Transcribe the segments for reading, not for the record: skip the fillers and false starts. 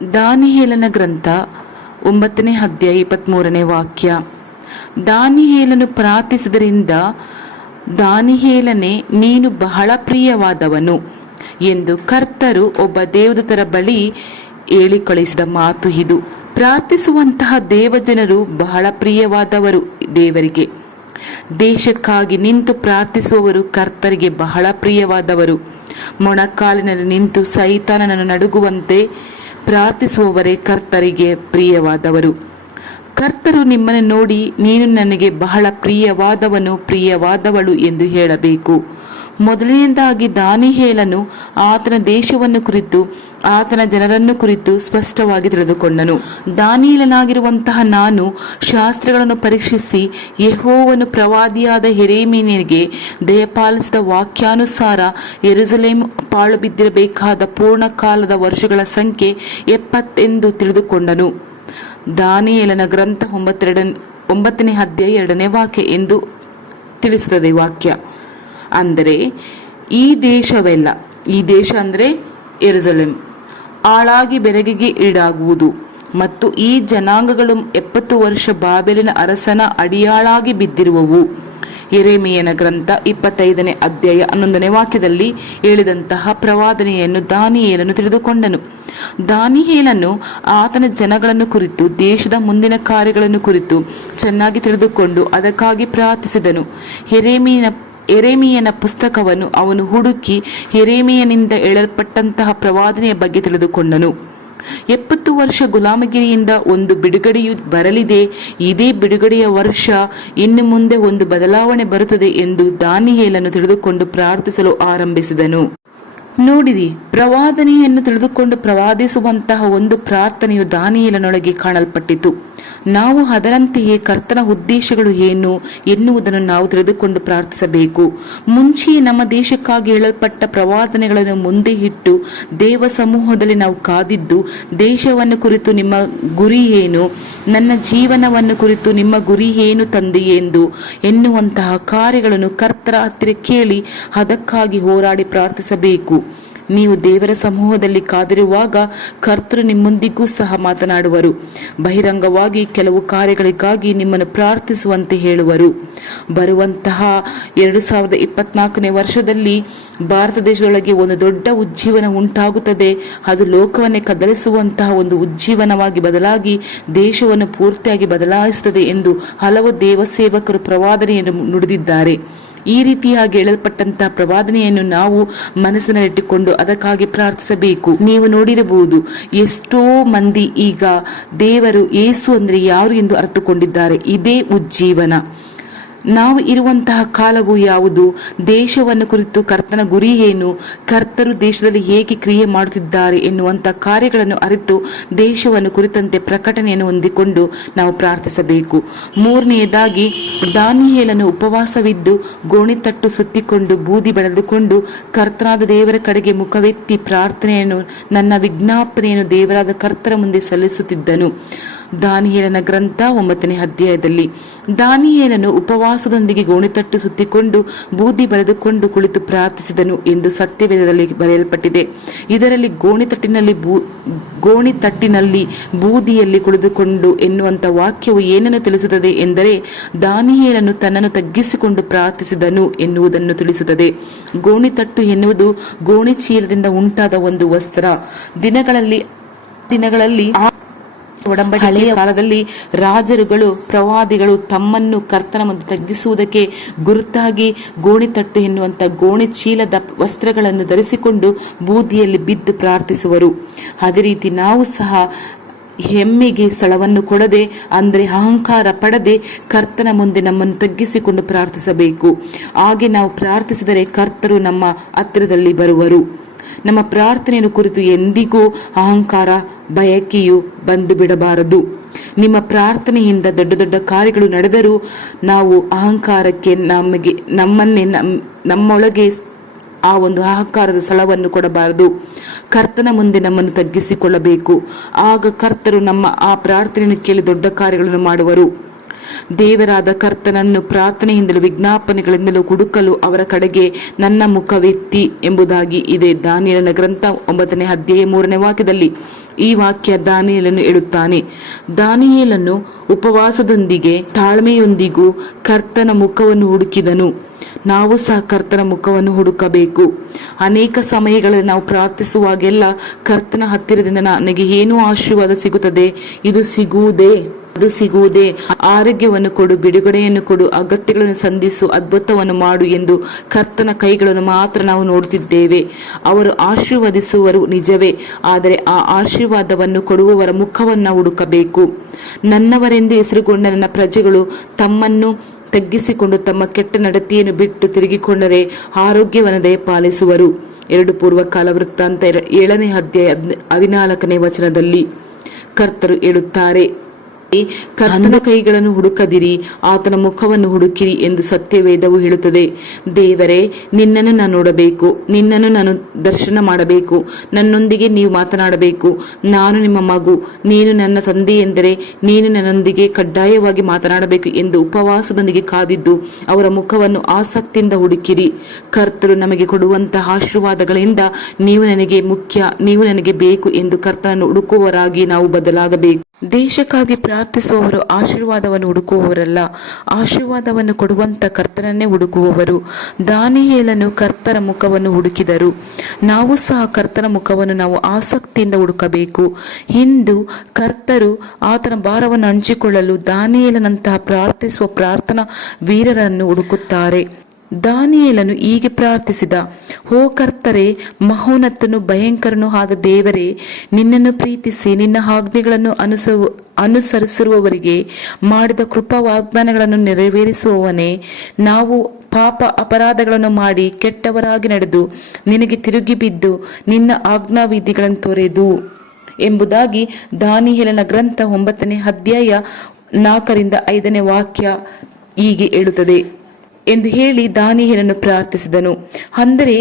ದಾನಿಯೇಲನ ಗ್ರಂಥ 9ನೇ ಅಧ್ಯಾಯ 23ನೇ ವಾಕ್ಯ. ದಾನಿಯೇಲನು ಪ್ರಾರ್ಥಿಸಿದರಿಂದ, ದಾನಿಯೇಲನೇ, ನೀನು ಬಹಳ ಪ್ರಿಯವಾದವನು ಎಂದು ಕರ್ತರು ಒಬ್ಬ ದೇವದೂತರ ಬಳಿ ಹೇಳಿ ಕಳಿಸಿದ ಮಾತು ಇದು. ಪ್ರಾರ್ಥಿಸುವಂತಹ ದೇವಜನರು ಬಹಳ ಪ್ರಿಯವಾದವರು ದೇವರಿಗೆ. ದೇಶಕ್ಕಾಗಿ ನಿಂತು ಪ್ರಾರ್ಥಿಸುವವರು ಕರ್ತರಿಗೆ ಬಹಳ ಪ್ರಿಯವಾದವರು. ಮೊಣಕಾಲಿನಲ್ಲಿ ನಿಂತು ಸೈತಾನನನ್ನು ನಡುಗುವಂತೆ ಪ್ರಾರ್ಥಿಸುವವರೇ ಕರ್ತರಿಗೆ ಪ್ರಿಯವಾದವರು. ಕರ್ತರು ನಿಮ್ಮನ್ನು ನೋಡಿ, ನೀನು ನನಗೆ ಬಹಳ ಪ್ರಿಯವಾದವನು, ಪ್ರಿಯವಾದವಳು ಎಂದು ಹೇಳಬೇಕು. ಮೊದಲನೆಯದಾಗಿ ದಾನಿಯೇಲನು ಆತನ ದೇಶವನ್ನು ಕುರಿತು, ಆತನ ಜನರನ್ನು ಕುರಿತು ಸ್ಪಷ್ಟವಾಗಿ ತಿಳಿದುಕೊಂಡನು. ದಾನಿಯೇಲನಾಗಿರುವಂತಹ ನಾನು ಶಾಸ್ತ್ರಗಳನ್ನು ಪರೀಕ್ಷಿಸಿ ಯೆಹೋವನು ಪ್ರವಾದಿಯಾದ ಯೆರೆಮೀಯನಿಗೆ ದಯಪಾಲಿಸಿದ ವಾಕ್ಯಾನುಸಾರ ಯೆರೂಸಲೇಮ್ ಪಾಳು ಬಿದ್ದಿರಬೇಕಾದ ಪೂರ್ಣಕಾಲದ ವರ್ಷಗಳ ಸಂಖ್ಯೆ 70 ಎಂದು ತಿಳಿದುಕೊಂಡನು. ದಾನಿಯೇಲನ ಗ್ರಂಥ 9ನೇ ಅಧ್ಯಾಯ 2ನೇ ವಾಕ್ಯ ಎಂದು ತಿಳಿಸುತ್ತದೆ ವಾಕ್ಯ. ಅಂದರೆ ಈ ದೇಶವೆಲ್ಲ, ಈ ದೇಶ ಅಂದರೆ ಯೆರೂಸಲೇಮ್ ಹಾಳಾಗಿ ಬೆರಗಿಗೆ ಈಡಾಗುವುದು ಮತ್ತು ಈ ಜನಾಂಗಗಳು 70 ವರ್ಷ ಬಾಬೆಲಿನ ಅರಸನ ಅಡಿಯಾಳಾಗಿ ಬಿದ್ದಿರುವವು. ಯೆರೆಮೀಯನ ಗ್ರಂಥ 25ನೇ ಅಧ್ಯಾಯ 11ನೇ ವಾಕ್ಯದಲ್ಲಿ ಹೇಳಿದಂತಹ ಪ್ರವಾದನೆಯನ್ನು ದಾನಿಯೇಲನು ತಿಳಿದುಕೊಂಡನು. ದಾನಿಯೇಲನು ಆತನ ಜನಗಳನ್ನು ಕುರಿತು, ದೇಶದ ಮುಂದಿನ ಕಾರ್ಯಗಳನ್ನು ಕುರಿತು ಚೆನ್ನಾಗಿ ತಿಳಿದುಕೊಂಡು ಅದಕ್ಕಾಗಿ ಪ್ರಾರ್ಥಿಸಿದನು. ಯೆರೆಮೀಯನ ಪುಸ್ತಕವನ್ನು ಅವನು ಹುಡುಕಿ ಯೆರೆಮೀಯನಿಂದ ಹೇಳಲ್ಪಟ್ಟಂತಹ ಪ್ರವಾದನೆಯ ಬಗ್ಗೆ ತಿಳಿದುಕೊಂಡನು. 70 ವರ್ಷ ಗುಲಾಮಗಿರಿಯಿಂದ ಒಂದು ಬಿಡುಗಡೆಯು ಬರಲಿದೆ. ಇದೇ ಬಿಡುಗಡೆಯ ವರ್ಷ ಇನ್ನು ಮುಂದೆ ಒಂದು ಬದಲಾವಣೆ ಬರುತ್ತದೆ ಎಂದು ದಾನಿಯೇಲನು ತಿಳಿದುಕೊಂಡು ಪ್ರಾರ್ಥಿಸಲು ಆರಂಭಿಸಿದನು. ನೋಡಿರಿ, ಪ್ರವಾದನೆಯನ್ನು ತಿಳಿದುಕೊಂಡು ಪ್ರವಾದಿಸುವಂತಹ ಒಂದು ಪ್ರಾರ್ಥನೆಯು ದಾನಿಯೇಲನೊಳಗೆ ಕಾಣಲ್ಪಟ್ಟಿತು. ನಾವು ಅದರಂತೆಯೇ ಕರ್ತನ ಉದ್ದೇಶಗಳು ಏನು ಎನ್ನುವುದನ್ನು ನಾವು ತಿಳಿದುಕೊಂಡು ಪ್ರಾರ್ಥಿಸಬೇಕು. ಮುಂಚೆಯೇ ನಮ್ಮ ದೇಶಕ್ಕಾಗಿ ಹೇಳಲ್ಪಟ್ಟ ಪ್ರವಾದನೆಗಳನ್ನು ಮುಂದೆ ಇಟ್ಟು ದೇವ ಸಮೂಹದಲ್ಲಿ ನಾವು ಕಾದಿದ್ದು, ದೇಶವನ್ನು ಕುರಿತು ನಿಮ್ಮ ಗುರಿ ಏನು, ನನ್ನ ಜೀವನವನ್ನು ಕುರಿತು ನಿಮ್ಮ ಗುರಿ ಏನು ತಂದೆ ಎಂದು ಎನ್ನುವಂತಹ ಕಾರ್ಯಗಳನ್ನು ಕರ್ತರ ಹತ್ತಿರ ಕೇಳಿ ಅದಕ್ಕಾಗಿ ಹೋರಾಡಿ ಪ್ರಾರ್ಥಿಸಬೇಕು. ನೀವು ದೇವರ ಸಮೂಹದಲ್ಲಿ ಕಾದಿರುವಾಗ ಕರ್ತರು ನಿಮ್ಮೊಂದಿಗೂ ಸಹ ಮಾತನಾಡುವರು. ಬಹಿರಂಗವಾಗಿ ಕೆಲವು ಕಾರ್ಯಗಳಿಗಾಗಿ ನಿಮ್ಮನ್ನು ಪ್ರಾರ್ಥಿಸುವಂತೆ ಹೇಳುವರು. ಬರುವಂತಹ 2024ನೇ ವರ್ಷದಲ್ಲಿ ಭಾರತ ದೇಶದೊಳಗೆ ಒಂದು ದೊಡ್ಡ ಉಜ್ಜೀವನ ಉಂಟಾಗುತ್ತದೆ. ಅದು ಲೋಕವನ್ನೇ ಕದಲಿಸುವಂತಹ ಒಂದು ಉಜ್ಜೀವನವಾಗಿ ಬದಲಾಗಿ ದೇಶವನ್ನು ಪೂರ್ತಿಯಾಗಿ ಬದಲಾಯಿಸುತ್ತದೆ ಎಂದು ಹಲವು ದೇವಸೇವಕರು ಪ್ರವಾದನೆಯನ್ನು ನುಡಿದಿದ್ದಾರೆ. ಈ ರೀತಿಯಾಗಿ ಹೇಳಲ್ಪಟ್ಟಂತಹ ಪ್ರವಾದನೆಯನ್ನು ನಾವು ಮನಸ್ಸಿನಲ್ಲಿಟ್ಟುಕೊಂಡು ಅದಕ್ಕಾಗಿ ಪ್ರಾರ್ಥಿಸಬೇಕು. ನೀವು ನೋಡಿರಬಹುದು, ಎಷ್ಟೋ ಮಂದಿ ಈಗ ದೇವರು ಯೇಸು ಅಂದ್ರೆ ಯಾರು ಎಂದು ಅರ್ಥಕೊಂಡಿದ್ದಾರೆ. ಇದೇ ಉಜ್ಜೀವನ. ನಾವು ಇರುವಂತಹ ಕಾಲವು ಯಾವುದು, ದೇಶವನ್ನು ಕುರಿತು ಕರ್ತನ ಗುರಿ ಏನು, ಕರ್ತರು ದೇಶದಲ್ಲಿ ಹೇಗೆ ಕ್ರಿಯೆ ಮಾಡುತ್ತಿದ್ದಾರೆ ಎನ್ನುವಂತಹ ಕಾರ್ಯಗಳನ್ನು ಅರಿತು ದೇಶವನ್ನು ಕುರಿತಂತೆ ಪ್ರಕಟಣೆಯನ್ನು ಹೊಂದಿಕೊಂಡು ನಾವು ಪ್ರಾರ್ಥಿಸಬೇಕು. ಮೂರನೆಯದಾಗಿ ದಾನಿಯೇಲನು ಉಪವಾಸವಿದ್ದು ಗೋಣಿತಟ್ಟು ಸುತ್ತಿಕೊಂಡು ಬೂದಿ ಬೆಳೆದುಕೊಂಡು ಕರ್ತನಾದ ದೇವರ ಕಡೆಗೆ ಮುಖವೆತ್ತಿ ಪ್ರಾರ್ಥನೆಯನ್ನು, ನನ್ನ ವಿಜ್ಞಾಪನೆಯನ್ನು ದೇವರಾದ ಕರ್ತರ ಮುಂದೆ ಸಲ್ಲಿಸುತ್ತಿದ್ದನು. ದಾನಿಯೇಲನ ಗ್ರಂಥ 9ನೇ ಅಧ್ಯಾಯದಲ್ಲಿ ದಾನಿಯೇಲನು ಉಪವಾಸದೊಂದಿಗೆ ಗೋಣಿತಟ್ಟು ಸುತ್ತಿಕೊಂಡು ಬೂದಿ ಬೆಳೆದುಕೊಂಡು ಕುಳಿತು ಪ್ರಾರ್ಥಿಸಿದನು ಎಂದು ಸತ್ಯವೇದದಲ್ಲಿ ಬರೆಯಲ್ಪಟ್ಟಿದೆ. ಇದರಲ್ಲಿ ಗೋಣಿತಟ್ಟಿನಲ್ಲಿ ಬೂದಿಯಲ್ಲಿ ಕುಳಿತುಕೊಂಡು ಎನ್ನುವಂಥ ವಾಕ್ಯವು ಏನನ್ನು ತಿಳಿಸುತ್ತದೆ ಎಂದರೆ, ದಾನಿಯೇಲನು ತನ್ನನ್ನು ತಗ್ಗಿಸಿಕೊಂಡು ಪ್ರಾರ್ಥಿಸಿದನು ಎನ್ನುವುದನ್ನು ತಿಳಿಸುತ್ತದೆ. ಗೋಣಿತಟ್ಟು ಎನ್ನುವುದು ಗೋಣಿ ಚೀಲದಿಂದ ಉಂಟಾದ ಒಂದು ವಸ್ತ್ರ. ದಿನಗಳಲ್ಲಿ ಒಡಂಬಡಿಕೆಯ ಕಾಲದಲ್ಲಿ ರಾಜರುಗಳು, ಪ್ರವಾದಿಗಳು ತಮ್ಮನ್ನು ಕರ್ತನ ಮುಂದೆ ತಗ್ಗಿಸುವುದಕ್ಕೆ ಗುರುತಾಗಿ ಗೋಣಿತಟ್ಟು ಎನ್ನುವಂಥ ಗೋಣಿ ಚೀಲದ ವಸ್ತ್ರಗಳನ್ನು ಧರಿಸಿಕೊಂಡು ಬೂದಿಯಲ್ಲಿ ಬಿದ್ದು ಪ್ರಾರ್ಥಿಸುವರು. ಅದೇ ರೀತಿ ನಾವು ಸಹ ಹೆಮ್ಮೆಗೆ ಸ್ಥಳವನ್ನು ಕೊಡದೆ, ಅಂದರೆ ಅಹಂಕಾರ ಪಡದೆ ಕರ್ತನ ಮುಂದೆ ನಮ್ಮನ್ನು ತಗ್ಗಿಸಿಕೊಂಡು ಪ್ರಾರ್ಥಿಸಬೇಕು. ಹಾಗೆ ನಾವು ಪ್ರಾರ್ಥಿಸಿದರೆ ಕರ್ತರು ನಮ್ಮ ಹತ್ತಿರದಲ್ಲಿ ಬರುವರು. ನಮ್ಮ ಪ್ರಾರ್ಥನೆಯನ್ನು ಕುರಿತು ಎಂದಿಗೂ ಅಹಂಕಾರ, ಬಯಕೆಯು ಬಂದು ಬಿಡಬಾರದು. ನಿಮ್ಮ ಪ್ರಾರ್ಥನೆಯಿಂದ ದೊಡ್ಡ ದೊಡ್ಡ ಕಾರ್ಯಗಳು ನಡೆದರೂ ನಾವು ಅಹಂಕಾರಕ್ಕೆ ನಮ್ಮೊಳಗೆ ಆ ಒಂದು ಅಹಂಕಾರದ ಸ್ಥಳವನ್ನು ಕೊಡಬಾರದು. ಕರ್ತನ ಮುಂದೆ ನಮ್ಮನ್ನು ತಗ್ಗಿಸಿಕೊಳ್ಳಬೇಕು. ಆಗ ಕರ್ತರು ನಮ್ಮ ಆ ಪ್ರಾರ್ಥನೆಯನ್ನು ಕೇಳಿ ದೊಡ್ಡ ಕಾರ್ಯಗಳನ್ನು ಮಾಡುವರು. ದೇವರಾದ ಕರ್ತನನ್ನು ಪ್ರಾರ್ಥನೆಯಿಂದಲೂ ವಿಜ್ಞಾಪನೆಗಳಿಂದಲೂ ಹುಡುಕಲು ಅವರ ಕಡೆಗೆ ನನ್ನ ಮುಖವೆತ್ತಿ ಎಂಬುದಾಗಿ ಇದೆ. ದಾನಿಯೇಲನ ಗ್ರಂಥ 9ನೇ ಅಧ್ಯಾಯ 3ನೇ ವಾಕ್ಯದಲ್ಲಿ ಈ ವಾಕ್ಯ ದಾನಿಯೇಲನು ಹೇಳುತ್ತಾನೆ. ದಾನಿಯೇಲನು ಉಪವಾಸದೊಂದಿಗೆ ತಾಳ್ಮೆಯೊಂದಿಗೂ ಕರ್ತನ ಮುಖವನ್ನು ಹುಡುಕಿದನು. ನಾವು ಸಹ ಕರ್ತನ ಮುಖವನ್ನು ಹುಡುಕಬೇಕು. ಅನೇಕ ಸಮಯಗಳಲ್ಲಿ ನಾವು ಪ್ರಾರ್ಥಿಸುವಾಗೆಲ್ಲ ಕರ್ತನ ಹತ್ತಿರದಿಂದ ನನಗೆ ಏನೂ ಆಶೀರ್ವಾದ ಸಿಗುತ್ತದೆ, ಇದು ಸಿಗುವುದೇ, ಅದು ಸಿಗುವುದೇ, ಆರೋಗ್ಯವನ್ನು ಕೊಡು, ಬಿಡುಗಡೆಯನ್ನು ಕೊಡು, ಅಗತ್ಯಗಳನ್ನು ಸಂಧಿಸು, ಅದ್ಭುತವನ್ನು ಮಾಡು ಎಂದು ಕರ್ತನ ಕೈಗಳನ್ನು ಮಾತ್ರ ನಾವು ನೋಡುತ್ತಿದ್ದೇವೆ. ಅವರು ಆಶೀರ್ವದಿಸುವರು ನಿಜವೇ, ಆದರೆ ಆ ಆಶೀರ್ವಾದವನ್ನು ಕೊಡುವವರ ಮುಖವನ್ನು ಹುಡುಕಬೇಕು. ನನ್ನವರೆಂದು ಹೆಸರುಗೊಂಡ ನನ್ನ ಪ್ರಜೆಗಳು ತಮ್ಮನ್ನು ತಗ್ಗಿಸಿಕೊಂಡು ತಮ್ಮ ಕೆಟ್ಟ ನಡತೆಯನ್ನು ಬಿಟ್ಟು ತಿರುಗಿಕೊಂಡರೆ ಆರೋಗ್ಯವನ್ನು ದಯಪಾಲಿಸುವರು. 2 ಪೂರ್ವಕಾಲ ವೃತ್ತಾಂತ 7ನೇ ಅಧ್ಯಾಯ 14ನೇ ವಚನದಲ್ಲಿ ಕರ್ತರು ಹೇಳುತ್ತಾರೆ, ಕರ್ತನ ಕೈಗಳನ್ನು ಹುಡುಕದಿರಿ, ಆತನ ಮುಖವನ್ನು ಹುಡುಕಿರಿ ಎಂದು ಸತ್ಯವೇದವು ಹೇಳುತ್ತದೆ. ದೇವರೇ, ನಿನ್ನನ್ನು ನಾನು ನೋಡಬೇಕು, ನಿನ್ನನ್ನು ನಾನು ದರ್ಶನ ಮಾಡಬೇಕು, ನನ್ನೊಂದಿಗೆ ನೀವು ಮಾತನಾಡಬೇಕು. ನಾನು ನಿಮ್ಮ ಮಗು, ನೀನು ನನ್ನ ತಂದೆ ಎಂದರೆ ನೀನು ನನ್ನೊಂದಿಗೆ ಕಡ್ಡಾಯವಾಗಿ ಮಾತನಾಡಬೇಕು ಎಂದು ಉಪವಾಸದೊಂದಿಗೆ ಕಾದಿದ್ದು ಅವರ ಮುಖವನ್ನು ಆಸಕ್ತಿಯಿಂದ ಹುಡುಕಿರಿ. ಕರ್ತರು ನಮಗೆ ಕೊಡುವಂತಹ ಆಶೀರ್ವಾದಗಳಿಂದ ನೀವು ನನಗೆ ಮುಖ್ಯ, ನೀವು ನನಗೆ ಬೇಕು ಎಂದು ಕರ್ತನನ್ನು ಹುಡುಕುವವರಾಗಿ ನಾವು ಬದಲಾಗಬೇಕು. ದೇಶಕ್ಕಾಗಿ ಪ್ರಾರ್ಥಿಸುವವರು ಆಶೀರ್ವಾದವನ್ನು ಹುಡುಕುವವರಲ್ಲ, ಆಶೀರ್ವಾದವನ್ನು ಕೊಡುವಂತ ಕರ್ತನನ್ನೇ ಹುಡುಕುವವರು. ದಾನಿಯೇಲನು ಕರ್ತನ ಮುಖವನ್ನು ಹುಡುಕಿದರು. ನಾವು ಸಹ ಕರ್ತನ ಮುಖವನ್ನು ನಾವು ಆಸಕ್ತಿಯಿಂದ ಹುಡುಕಬೇಕು. ಇಂದು ಕರ್ತರು ಆತನ ಭಾರವನ್ನು ಹಂಚಿಕೊಳ್ಳಲು ದಾನಿಯೇಲನಂತಹ ಪ್ರಾರ್ಥಿಸುವ ಪ್ರಾರ್ಥನಾ ವೀರರನ್ನು ಹುಡುಕುತ್ತಾರೆ. ದಾನಿಯೇಲನು ಹೀಗೆ ಪ್ರಾರ್ಥಿಸಿದ, ಓ ಕರ್ತರೇ, ಮಹೋನ್ನತನು ಭಯಂಕರನೂ ಆದ ದೇವರೇ, ನಿನ್ನನ್ನು ಪ್ರೀತಿಸಿ ನಿನ್ನ ಆಜ್ಞೆಗಳನ್ನು ಅನುಸರಿಸಿರುವವರಿಗೆ ಮಾಡಿದ ಕೃಪಾ ವಾಗ್ದಾನಗಳನ್ನು ನೆರವೇರಿಸುವವನೇ, ನಾವು ಪಾಪ ಅಪರಾಧಗಳನ್ನು ಮಾಡಿ ಕೆಟ್ಟವರಾಗಿ ನಡೆದು ನಿನಗೆ ತಿರುಗಿ ಬಿದ್ದು ನಿನ್ನ ಆಜ್ಞಾವಿಧಿಗಳನ್ನು ತೊರೆದು ಎಂಬುದಾಗಿ ದಾನಿಯೇಲನ ಗ್ರಂಥ 9ನೇ ಅಧ್ಯಾಯ 4ರಿಂದ 5ನೇ ವಾಕ್ಯ ಹೀಗೆ ಹೇಳುತ್ತದೆ ಎಂದು ಹೇಳಿ ದಾನಿಯೇಲನು ಪ್ರಾರ್ಥಿಸಿದನು. ಅಂದರೆ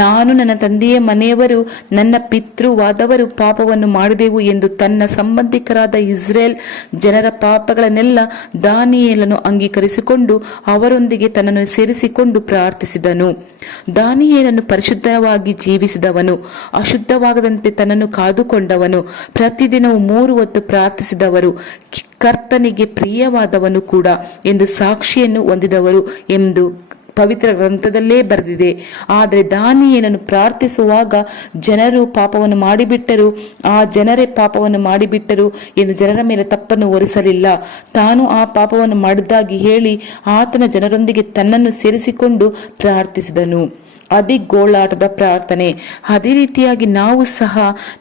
ನಾನು, ನನ್ನ ತಂದೆಯ ಮನೆಯವರು, ನನ್ನ ಪಿತೃವಾದವರು ಪಾಪವನ್ನು ಮಾಡಿದೆವು ಎಂದು ತನ್ನ ಸಂಬಂಧಿಕರಾದ ಇಸ್ರೇಲ್ ಜನರ ಪಾಪಗಳನ್ನೆಲ್ಲ ದಾನಿಯೇಲನು ಅಂಗೀಕರಿಸಿಕೊಂಡು ಅವರೊಂದಿಗೆ ತನ್ನನ್ನು ಸೇರಿಸಿಕೊಂಡು ಪ್ರಾರ್ಥಿಸಿದನು. ದಾನಿಯೇಲನು ಪರಿಶುದ್ಧವಾಗಿ ಜೀವಿಸಿದವನು, ಅಶುದ್ಧವಾಗದಂತೆ ತನ್ನನ್ನು ಕಾದುಕೊಂಡವನು, ಪ್ರತಿದಿನವೂ 3 ಹೊತ್ತು ಪ್ರಾರ್ಥಿಸಿದವರು, ಕರ್ತನಿಗೆ ಪ್ರಿಯವಾದವನು ಕೂಡ ಎಂದು ಸಾಕ್ಷಿಯನ್ನು ಹೊಂದಿದವರು ಎಂದು ಪವಿತ್ರ ಗ್ರಂಥದಲ್ಲೇ ಬರೆದಿದೆ. ಆದರೆ ದಾನಿಯೇಲನು ಪ್ರಾರ್ಥಿಸುವಾಗ ಜನರು ಪಾಪವನ್ನು ಮಾಡಿಬಿಟ್ಟರು, ಆ ಜನರೇ ಪಾಪವನ್ನು ಮಾಡಿಬಿಟ್ಟರು ಎಂದು ಜನರ ಮೇಲೆ ತಪ್ಪನ್ನು ಹೊರಿಸಲಿಲ್ಲ. ತಾನು ಆ ಪಾಪವನ್ನು ಮಾಡಿದ್ದಾಗಿ ಹೇಳಿ ಆತನ ಜನರೊಂದಿಗೆ ತನ್ನನ್ನು ಸೇರಿಸಿಕೊಂಡು ಪ್ರಾರ್ಥಿಸಿದನು. ಅದೇ ಗೋಳಾಟದ ಪ್ರಾರ್ಥನೆ. ಅದೇ ರೀತಿಯಾಗಿ ನಾವು ಸಹ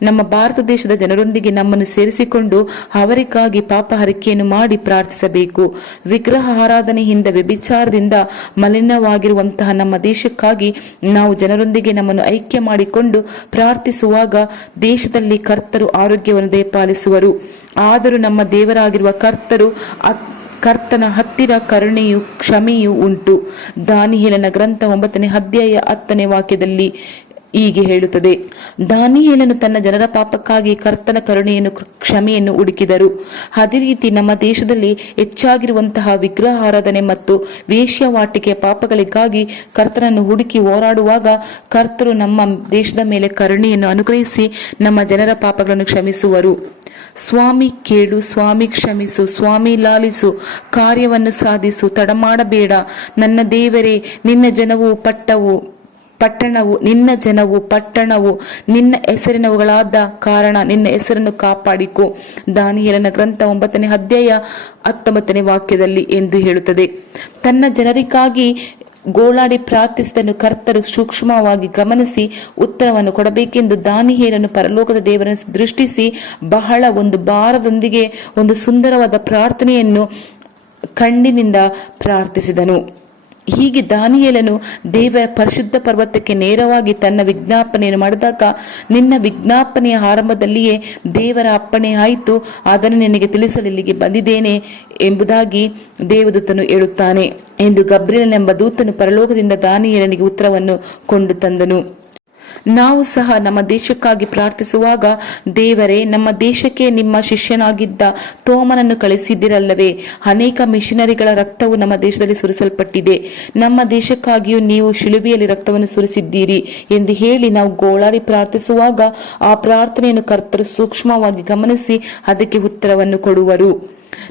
ನಮ್ಮ ಭಾರತ ದೇಶದ ಜನರೊಂದಿಗೆ ನಮ್ಮನ್ನು ಸೇರಿಸಿಕೊಂಡು ಅವರಿಗಾಗಿ ಪಾಪ ಹರಿಕೆಯನ್ನು ಮಾಡಿ ಪ್ರಾರ್ಥಿಸಬೇಕು. ವಿಗ್ರಹ ಆರಾಧನೆಯಿಂದ, ವ್ಯಭಿಚಾರದಿಂದ ಮಲಿನವಾಗಿರುವಂತಹ ನಮ್ಮ ದೇಶಕ್ಕಾಗಿ ನಾವು ಜನರೊಂದಿಗೆ ನಮ್ಮನ್ನು ಐಕ್ಯ ಮಾಡಿಕೊಂಡು ಪ್ರಾರ್ಥಿಸುವಾಗ ದೇಶದಲ್ಲಿ ಕರ್ತರು ಆರೋಗ್ಯವನ್ನು ದಯಪಾಲಿಸುವರು. ಆದರೂ ನಮ್ಮ ದೇವರಾಗಿರುವ ಕರ್ತನ ಹತ್ತಿರ ಕರುಣೆಯು ಕ್ಷಮೆಯೂ ಉಂಟು. ದಾನಿಯೇಲನ ಗ್ರಂಥ 9ನೇ ಅಧ್ಯಾಯ 10ನೇ ವಾಕ್ಯದಲ್ಲಿ ಹೀಗೆ ಹೇಳುತ್ತದೆ, ದಾನಿಯೇಲನು ತನ್ನ ಜನರ ಪಾಪಕ್ಕಾಗಿ ಕರ್ತನ ಕರುಣೆಯನ್ನು ಕ್ಷಮೆಯನ್ನು ಹುಡುಕಿದರು. ಅದೇ ರೀತಿ ನಮ್ಮ ದೇಶದಲ್ಲಿ ಹೆಚ್ಚಾಗಿರುವಂತಹ ವಿಗ್ರಹ ಆರಾಧನೆ ಮತ್ತು ವೇಶ್ಯಾವಾಟಿಕೆಯ ಪಾಪಗಳಿಗಾಗಿ ಕರ್ತನನ್ನು ಹುಡುಕಿ ಹೋರಾಡುವಾಗ ಕರ್ತರು ನಮ್ಮ ದೇಶದ ಮೇಲೆ ಕರುಣೆಯನ್ನು ಅನುಗ್ರಹಿಸಿ ನಮ್ಮ ಜನರ ಪಾಪಗಳನ್ನು ಕ್ಷಮಿಸುವರು. ಸ್ವಾಮಿ ಕೇಳು, ಸ್ವಾಮಿ ಕ್ಷಮಿಸು, ಸ್ವಾಮಿ ಲಾಲಿಸು, ಕಾರ್ಯವನ್ನು ಸಾಧಿಸು, ತಡಮಾಡಬೇಡ. ನನ್ನ ದೇವರೇ, ನಿನ್ನ ಜನವು ಪಟ್ಟಣವು ನಿನ್ನ ಹೆಸರಿನವುಗಳಾದ ಕಾರಣ ನಿನ್ನ ಹೆಸರನ್ನು ಕಾಪಾಡಿಕೊ. ದಾನಿಯೇಲನ ಗ್ರಂಥ 9ನೇ ಅಧ್ಯಾಯ 19ನೇ ವಾಕ್ಯದಲ್ಲಿ ಎಂದು ಹೇಳುತ್ತದೆ. ತನ್ನ ಜನರಿಗಾಗಿ ಗೋಳಾಡಿ ಪ್ರಾರ್ಥಿಸಿದನ್ನು ಕರ್ತರು ಸೂಕ್ಷ್ಮವಾಗಿ ಗಮನಿಸಿ ಉತ್ತರವನ್ನು ಕೊಡಬೇಕೆಂದು ದಾನಿಯೇಲನು ಪರಲೋಕದ ದೇವರನ್ನು ದೃಷ್ಟಿಸಿ ಬಹಳ ಒಂದು ಭಾರದೊಂದಿಗೆ ಒಂದು ಸುಂದರವಾದ ಪ್ರಾರ್ಥನೆಯನ್ನು ಕಣ್ಣಿನಿಂದ ಪ್ರಾರ್ಥಿಸಿದನು. ಹೀಗೆ ದಾನಿಯೇಲನು ದೇವರ ಪರಿಶುದ್ಧ ಪರ್ವತಕ್ಕೆ ನೇರವಾಗಿ ತನ್ನ ವಿಜ್ಞಾಪನೆಯನ್ನು ಮಾಡಿದಾಗ, ನಿನ್ನ ವಿಜ್ಞಾಪನೆಯ ಆರಂಭದಲ್ಲಿಯೇ ದೇವರ ಅಪ್ಪಣೆ ಆಯಿತು, ಅದನ್ನು ನಿನಗೆ ತಿಳಿಸಲು ಇಲ್ಲಿಗೆ ಬಂದಿದ್ದೇನೆ ಎಂಬುದಾಗಿ ದೇವದೂತನು ಹೇಳುತ್ತಾನೆ ಎಂದು ಗಬ್ರಿಯೇಲನೆಂಬ ದೂತನು ಪರಲೋಕದಿಂದ ದಾನಿಯೇಲನಿಗೆ ಉತ್ತರವನ್ನು ಕೊಂಡು ತಂದನು. ನಾವು ಸಹ ನಮ್ಮ ದೇಶಕ್ಕಾಗಿ ಪ್ರಾರ್ಥಿಸುವಾಗ, ದೇವರೇ, ನಮ್ಮ ದೇಶಕ್ಕೆ ನಿಮ್ಮ ಶಿಷ್ಯನಾಗಿದ್ದ ತೋಮನನ್ನು ಕಳಿಸಿದ್ದಿರಲ್ಲವೇ? ಅನೇಕ ಮಿಷನರಿಗಳ ರಕ್ತವು ನಮ್ಮ ದೇಶದಲ್ಲಿ ಸುರಿಸಲ್ಪಟ್ಟಿದೆ. ನಮ್ಮ ದೇಶಕ್ಕಾಗಿಯೂ ನೀವು ಶಿಲುಬೆಯಲ್ಲಿ ರಕ್ತವನ್ನು ಸುರಿಸಿದ್ದೀರಿ ಎಂದು ಹೇಳಿ ನಾವು ಗೋಳಾಡಿ ಪ್ರಾರ್ಥಿಸುವಾಗ ಆ ಪ್ರಾರ್ಥನೆಯನ್ನು ಕರ್ತರು ಸೂಕ್ಷ್ಮವಾಗಿ ಗಮನಿಸಿ ಅದಕ್ಕೆ ಉತ್ತರವನ್ನು ಕೊಡುವರು.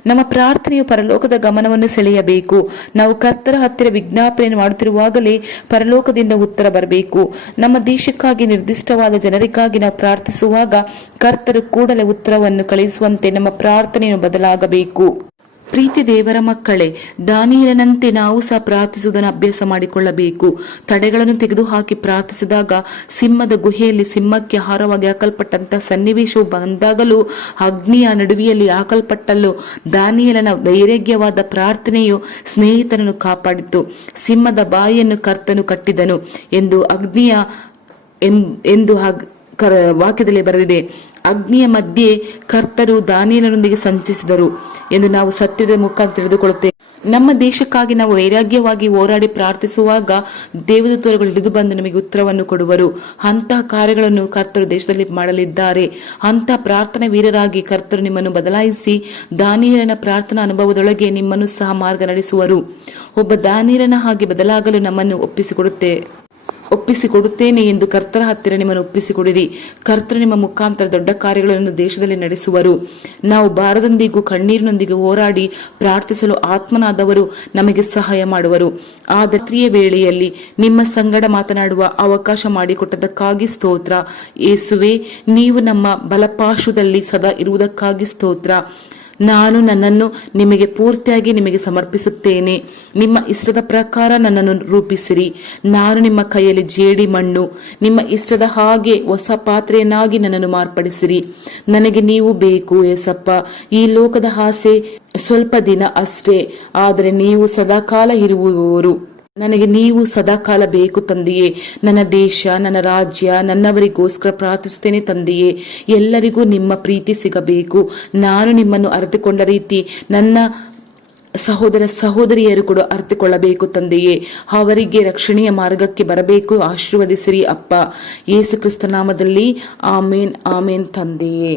ನಮ್ಮ ಪ್ರಾರ್ಥನೆಯು ಪರಲೋಕದ ಗಮನವನ್ನು ಸೆಳೆಯಬೇಕು. ನಾವು ಕರ್ತರ ಹತ್ತಿರ ವಿಜ್ಞಾಪನೆಯನ್ನು ಮಾಡುತ್ತಿರುವಾಗಲೇ ಪರಲೋಕದಿಂದ ಉತ್ತರ ಬರಬೇಕು. ನಮ್ಮ ದೇಶಕ್ಕಾಗಿ, ನಿರ್ದಿಷ್ಟವಾದ ಜನರಿಗಾಗಿ ನಾವು ಪ್ರಾರ್ಥಿಸುವಾಗ ಕರ್ತರು ಕೂಡಲೇ ಉತ್ತರವನ್ನು ಕಳುಹಿಸುವಂತೆ ನಮ್ಮ ಪ್ರಾರ್ಥನೆಯನ್ನು ಬದಲಾಗಬೇಕು. ಪ್ರೀತಿ ದೇವರ ಮಕ್ಕಳೇ, ದಾನಿಯೇಲನಂತೆ ನಾವು ಸಹ ಪ್ರಾರ್ಥಿಸುವುದನ್ನು ಅಭ್ಯಾಸ ಮಾಡಿಕೊಳ್ಳಬೇಕು. ತಡೆಗಳನ್ನು ತೆಗೆದುಹಾಕಿ ಪ್ರಾರ್ಥಿಸಿದಾಗ, ಸಿಂಹದ ಗುಹೆಯಲ್ಲಿ ಸಿಂಹಕ್ಕೆ ಆಹಾರವಾಗಿ ಹಾಕಲ್ಪಟ್ಟಂತಹ ಸನ್ನಿವೇಶವು ಬಂದಾಗಲೂ, ಅಗ್ನಿಯ ನಡುವೆಯಲ್ಲಿ ಹಾಕಲ್ಪಟ್ಟಲು ದಾನಿಯೇಲನ ವೈರಾಗ್ಯವಾದ ಪ್ರಾರ್ಥನೆಯು ಸ್ನೇಹಿತನನ್ನು ಕಾಪಾಡಿತು. ಸಿಂಹದ ಬಾಯಿಯನ್ನು ಕರ್ತನು ಕಟ್ಟಿದನು ಎಂದು ವಾಕ್ಯದಲ್ಲಿ ಬರೆದಿದೆ. ಅಗ್ನಿಯ ಮಧ್ಯೆ ಕರ್ತರು ದಾನಿಯೇಲನೊಂದಿಗೆ ಸಂಚಿಸಿದರು ಎಂದು ನಾವು ಸತ್ಯದ ಮುಖಾಂತರ ತಿಳಿದುಕೊಳ್ಳುತ್ತೇವೆ. ನಮ್ಮ ದೇಶಕ್ಕಾಗಿ ನಾವು ವೈರಾಗ್ಯವಾಗಿ ಹೋರಾಡಿ ಪ್ರಾರ್ಥಿಸುವಾಗ ದೇವದೂತರುಗಳು ಹಿಡಿದು ಬಂದು ನಮಗೆ ಉತ್ತರವನ್ನು ಕೊಡುವರು. ಅಂತಹ ಕಾರ್ಯಗಳನ್ನು ಕರ್ತರು ದೇಶದಲ್ಲಿ ಮಾಡಲಿದ್ದಾರೆ. ಅಂತಹ ಪ್ರಾರ್ಥನಾ ವೀರರಾಗಿ ಕರ್ತರು ನಿಮ್ಮನ್ನು ಬದಲಾಯಿಸಿ ದಾನಿಯೇಲನ ಪ್ರಾರ್ಥನಾ ಅನುಭವದೊಳಗೆ ನಿಮ್ಮನ್ನು ಸಹ ಮಾರ್ಗ ನಡೆಸುವರು. ಒಬ್ಬ ದಾನಿಯೇಲನ ಹಾಗೆ ಬದಲಾಗಲು ನಮ್ಮನ್ನು ಒಪ್ಪಿಸಿಕೊಡುತ್ತೇನೆ ಎಂದು ಕರ್ತರ ಹತ್ತಿರ ನಿಮ್ಮನ್ನು ಒಪ್ಪಿಸಿಕೊಡಿರಿ. ಕರ್ತರು ನಿಮ್ಮ ಮುಖಾಂತರ ದೊಡ್ಡ ಕಾರ್ಯಗಳನ್ನು ದೇಶದಲ್ಲಿ ನಡೆಸುವರು. ನಾವು ಭಾರದೊಂದಿಗೂ ಕಣ್ಣೀರಿನೊಂದಿಗೆ ಹೋರಾಡಿ ಪ್ರಾರ್ಥಿಸಲು ಆತ್ಮನಾದವರು ನಮಗೆ ಸಹಾಯ ಮಾಡುವರು. ಆ ರಾತ್ರಿಯ ವೇಳೆಯಲ್ಲಿ ನಿಮ್ಮ ಸಂಗಡ ಮಾತನಾಡುವ ಅವಕಾಶ ಮಾಡಿಕೊಟ್ಟದಕ್ಕಾಗಿ ಸ್ತೋತ್ರ. ಯೇಸುವೆ, ನೀವು ನಮ್ಮ ಬಲಪಾರ್ಶ್ವದಲ್ಲಿ ಸದಾ ಇರುವುದಕ್ಕಾಗಿ ಸ್ತೋತ್ರ. ನಾನು ನನ್ನನ್ನು ನಿಮಗೆ ಪೂರ್ತಿಯಾಗಿ ನಿಮಗೆ ಸಮರ್ಪಿಸುತ್ತೇನೆ. ನಿಮ್ಮ ಇಷ್ಟದ ಪ್ರಕಾರ ನನ್ನನ್ನು ರೂಪಿಸಿರಿ. ನಾನು ನಿಮ್ಮ ಕೈಯಲ್ಲಿ ಜೇಡಿ ಮಣ್ಣು. ನಿಮ್ಮ ಇಷ್ಟದ ಹಾಗೆ ಹೊಸ ಪಾತ್ರೆಯನ್ನಾಗಿ ನನ್ನನ್ನು ಮಾರ್ಪಡಿಸಿರಿ. ನನಗೆ ನೀವು ಬೇಕು ಏಸಪ್ಪ. ಈ ಲೋಕದ ಆಸೆ ಸ್ವಲ್ಪ ದಿನ ಅಷ್ಟೇ, ಆದರೆ ನೀವು ಸದಾಕಾಲ ಇರುವವರು. ನನಗೆ ನೀವು ಸದಾಕಾಲ ಬೇಕು ತಂದೆಯೇ. ನನ್ನ ದೇಶ, ನನ್ನ ರಾಜ್ಯ, ನನ್ನವರಿಗೋಸ್ಕರ ಪ್ರಾರ್ಥಿಸುತ್ತೇನೆ ತಂದೆಯೇ. ಎಲ್ಲರಿಗೂ ನಿಮ್ಮ ಪ್ರೀತಿ ಸಿಗಬೇಕು. ನಾನು ನಿಮ್ಮನ್ನು ಅರಿತುಕೊಂಡ ರೀತಿ ನನ್ನ ಸಹೋದರ ಸಹೋದರಿಯರು ಕೂಡ ಅರಿತುಕೊಳ್ಳಬೇಕು ತಂದೆಯೇ. ಅವರಿಗೆ ರಕ್ಷಣೆಯ ಮಾರ್ಗಕ್ಕೆ ಬರಬೇಕು. ಆಶೀರ್ವದಿಸಿರಿ ಅಪ್ಪ. ಯೇಸು ಕ್ರಿಸ್ತ ನಾಮದಲ್ಲಿ ಆಮೇನ್, ಆಮೇನ್ ತಂದೆಯೇ.